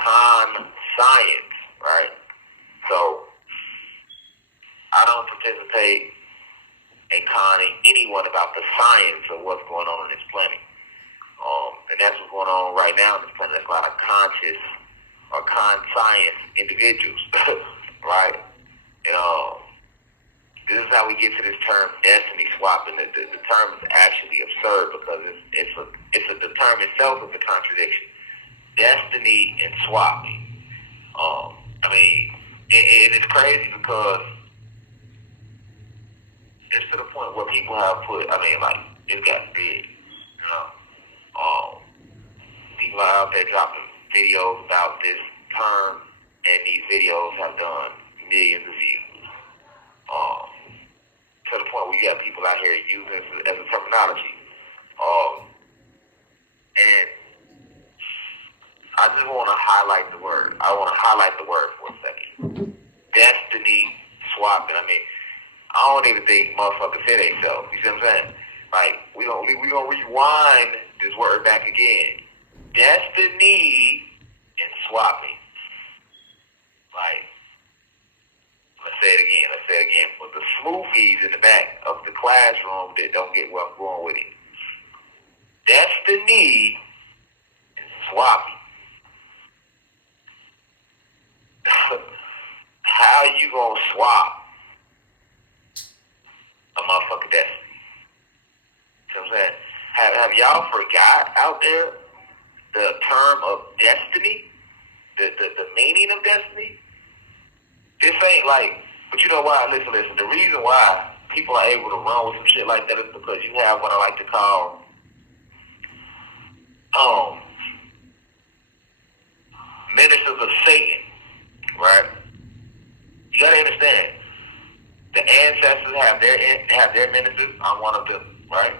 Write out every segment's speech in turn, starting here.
science, right? So I don't participate in conning anyone about the science of what's going on this planet. And that's what's going on right now on this planet. There's a lot of conscious or science individuals, right? And this is how we get to this term destiny swapping. The term is actually absurd because the term itself is a contradiction. Destiny and swapping. I mean, it's crazy because it's to the point where people have put, it's got big, you know. People are out there dropping videos about this term, and these videos have done millions of views. To the point where you have people out here using it as a terminology. And I just want to highlight the word. I want to highlight the word for a second. Destiny swapping. I mean, I don't even think motherfuckers say themselves. You see what I'm saying? Like, we gonna rewind this word back again. Destiny and swapping. Like, let's say it again. For the smoothies in the back of the classroom that don't get where I'm going with it. Destiny and swapping. How you gonna swap a motherfucking destiny? You know what I'm saying? Have y'all forgot out there the term of destiny? The meaning of destiny? This ain't like, but you know why? Listen. The reason why people are able to run with some shit like that is because you have what I like to call ministers of Satan, right? You gotta understand, the ancestors have their ministers. I'm one of them, right?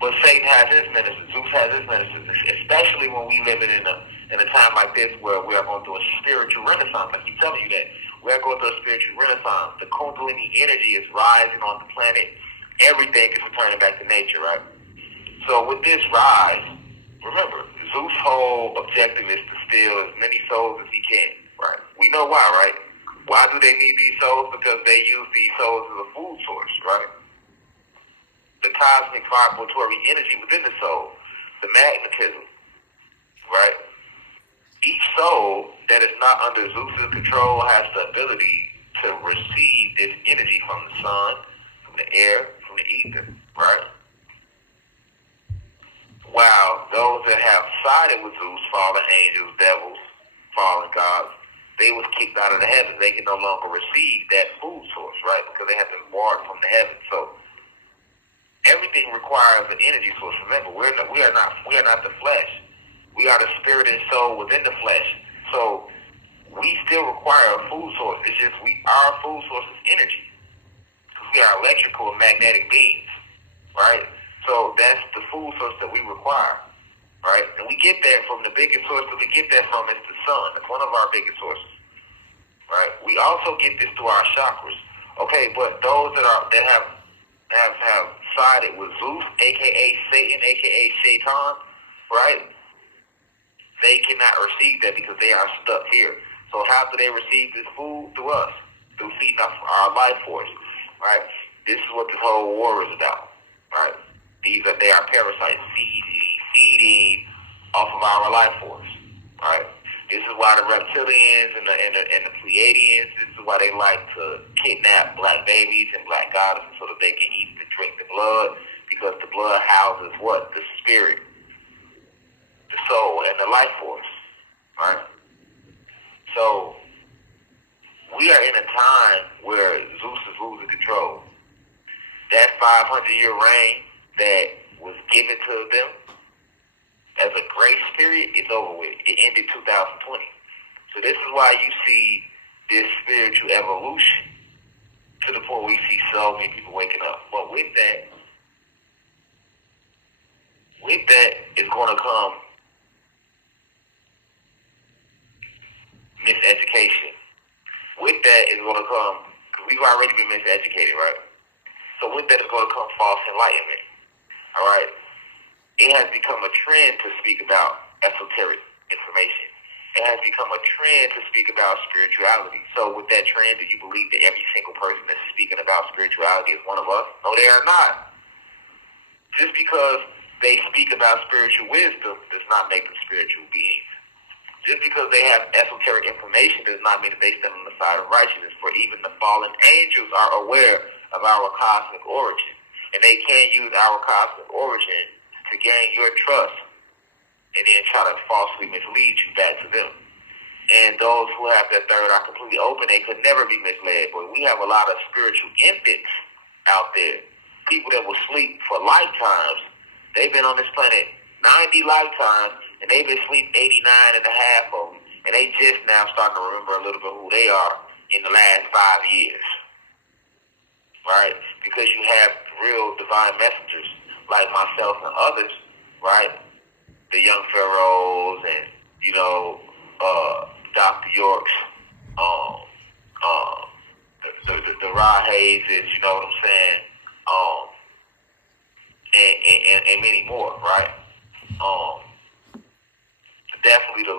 But Satan has his ministers. Zeus has his ministers. Especially when we live in a time like this where we are going through a spiritual renaissance. I keep telling you that we are going through a spiritual renaissance. The Kundalini energy is rising on the planet. Everything is returning back to nature, right? So with this rise, remember, Zeus' whole objective is to steal as many souls as he can, right? We know why, right? Why do they need these souls? Because they use these souls as a food source, right? The cosmic vibratory energy within the soul, the magnetism, right? Each soul that is not under Zeus' control has the ability to receive this energy from the sun, from the air, from the ether, right? While those that have sided with Zeus, fallen angels, devils, fallen gods, they was kicked out of the heavens. They can no longer receive that food source, right? Because they have been barred from the heavens. So everything requires an energy source. Remember, we are not the flesh. We are the spirit and soul within the flesh. So we still require a food source. It's just our food source is energy. Because we are electrical and magnetic beings, right? So that's the food source that we require, right? And we get that from the biggest source that we get that from is the sun. It's one of our biggest sources, right? We also get this through our chakras. Okay, but those that have sided with Zeus, aka Satan, aka Shaitan, right? They cannot receive that because they are stuck here. So how do they receive this food? Through us, through feeding our life force, right? This is what this whole war is about, right? They are parasites feeding off of our life force, right? This is why the reptilians and the Pleiadians, this is why they like to kidnap black babies and black goddesses so that they can eat and drink the blood, because the blood houses what? The spirit, the soul, and the life force, right? So we are in a time where Zeus is losing control. That 500-year reign that was given to them as a grace period is over with. It ended 2020. So this is why you see this spiritual evolution to the point where you see so many people waking up. But with that is going to come miseducation. With that is going to come, because we've already been miseducated, right? So with that is going to come false enlightenment. All right? It has become a trend to speak about esoteric information. It has become a trend to speak about spirituality. So with that trend, do you believe that every single person that's speaking about spirituality is one of us? No, they are not. Just because they speak about spiritual wisdom does not make them spiritual beings. Just because they have esoteric information does not mean that they stand on the side of righteousness, for even the fallen angels are aware of our cosmic origin. And they can use our cosmic origin to gain your trust and then try to falsely mislead you back to them. And those who have that third eye completely open, they could never be misled. But we have a lot of spiritual infants out there, people that will sleep for lifetimes. They've been on this planet 90 lifetimes, and they've been asleep 89 and a half of them. And they just now starting to remember a little bit who they are in the last 5 years. Right? Because you have real divine messengers like myself and others, right? The young pharaohs and, Dr. Yorks, the Rod Hayeses, you know what I'm saying? And many more, right? Definitely the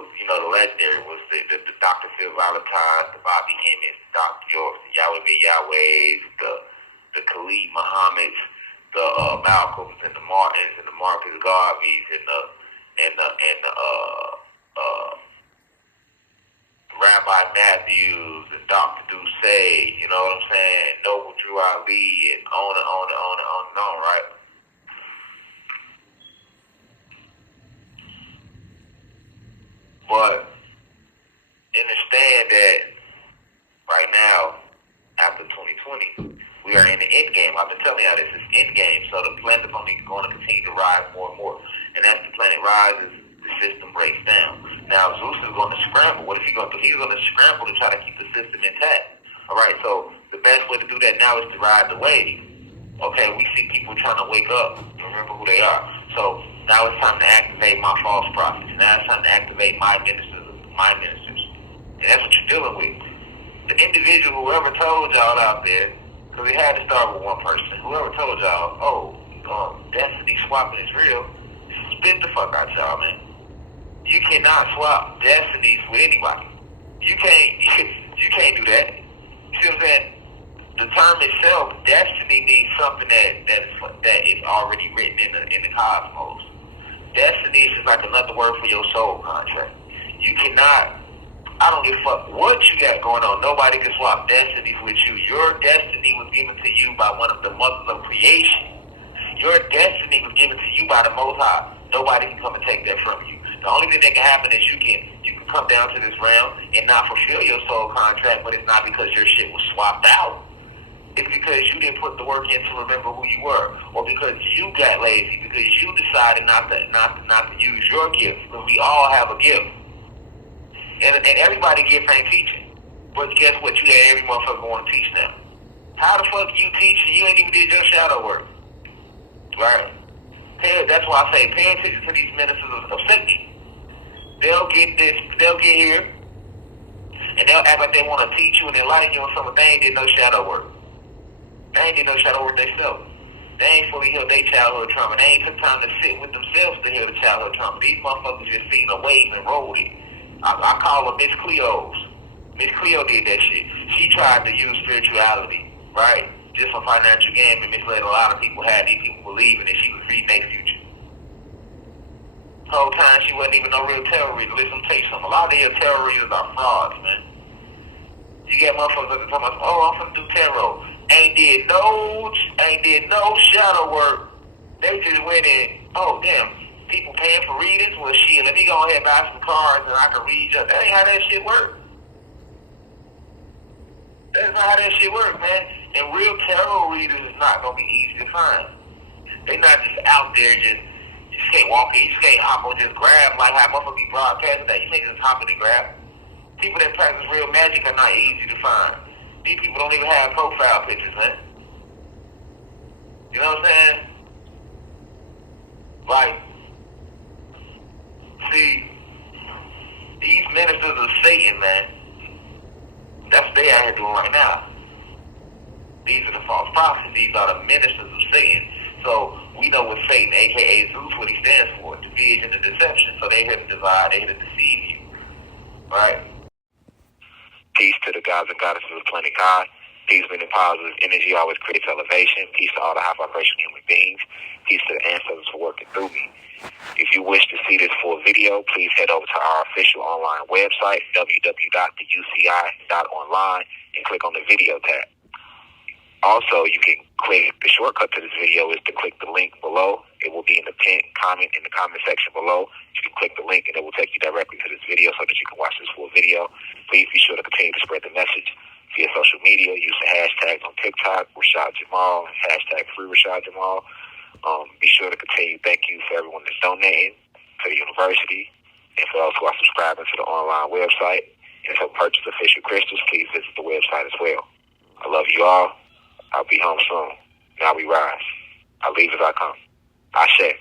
legendary was the Dr. Phil Valentine, the Bobby Hemmings, Dr. Yorks, the Yahweh Yahwehs, the Khalid Muhammads, the Malcolms and the Martins and the Marcus Garveys and the Rabbi Matthews and Dr. Doucet, you know what I'm saying? Noble Drew Ali and on and on and on and on and on, right? But understand that right now, after 2020, we are in the end game. I've been telling y'all this is end game. So the planet is only going to continue to rise more and more. And as the planet rises, the system breaks down. Now, Zeus is going to scramble. What is he going to do? He's going to scramble to try to keep the system intact. All right, so the best way to do that now is to ride the wave. Okay, we see people trying to wake up and remember who they are. So now it's time to activate my false prophets. Now it's time to activate my ministers. And that's what you're dealing with. The individual, whoever told y'all out there, because it had to start with one person, whoever told y'all, destiny swapping is real, spit the fuck out y'all, man. You cannot swap destinies with anybody. You can't do that. You see what I'm saying? The term itself, destiny, means something that is already written in the cosmos. Destiny is just like another word for your soul contract. You cannot. I don't give a fuck what you got going on. Nobody can swap destinies with you. Your destiny was given to you by one of the mothers of creation. Your destiny was given to you by the Most High. Nobody can come and take that from you. The only thing that can happen is you can come down to this realm and not fulfill your soul contract, but it's not because your shit was swapped out. It's because you didn't put the work in to remember who you were, or because you got lazy, because you decided not to use your gift. Because we all have a gift, and everybody gift ain't teaching. But guess what? You got every motherfucker want to teach now. How the fuck you teaching? You ain't even did your shadow work, right? That's why I say pay attention to these ministers of Satan. They'll get here, and they'll act like they want to teach you and enlighten you on something. They ain't did no shadow work. They ain't did no shadow work themselves. They ain't fully healed their childhood trauma. They ain't took time to sit with themselves to heal the childhood trauma. These motherfuckers just seen a wave and rolled it. I call them Miss Cleo's. Miss Cleo did that shit. She tried to use spirituality, right? Just for financial gain and misled a lot of people, had these people believing that she was reading their future. The whole time she wasn't even no real tarot reader. Listen, let me tell you something. A lot of these tarot readers are frauds, man. You get motherfuckers that talking about, I'm finna do tarot. Ain't did no shadow work. They just went in, people paying for readings? Well, shit, let me go ahead and buy some cards and I can read you. That ain't how that shit work. That's not how that shit work, man. And real tarot readers is not going to be easy to find. They not just out there you just can't walk in, you just can't hop on, just grab like how motherfuckers be broadcasting that. You can't just hop in and grab. People that practice real magic are not easy to find. These people don't even have profile pictures, man. You know what I'm saying? Like, see, these ministers of Satan, man, that's what they out here doing right now. These are the false prophets. These are the ministers of Satan. So we know what Satan, a.k.a. Zeus, what he stands for, division and deception. So they here to divide, they here to deceive you. Right? Peace to the gods and goddesses of planet God. Peace, meaning positive energy always creates elevation. Peace to all the high vibration human beings. Peace to the ancestors for working through me. If you wish to see this full video, please head over to our official online website, www.theuci.online, and click on the video tab. Also, you can click, the shortcut to this video is to click the link below. It will be in the pinned comment in the comment section below. You can click the link and it will take you directly to this video so that you can watch this full video. Please be sure to continue to spread the message via social media using hashtags on TikTok, Rashad Jamal, hashtag free Rashad Jamal. Be sure to continue. Thank you for everyone that's donating to the university and for those who are subscribing to the online website. And to purchase official crystals, please visit the website as well. I love you all. I'll be home soon. Now we rise. I leave as I come. Ashe.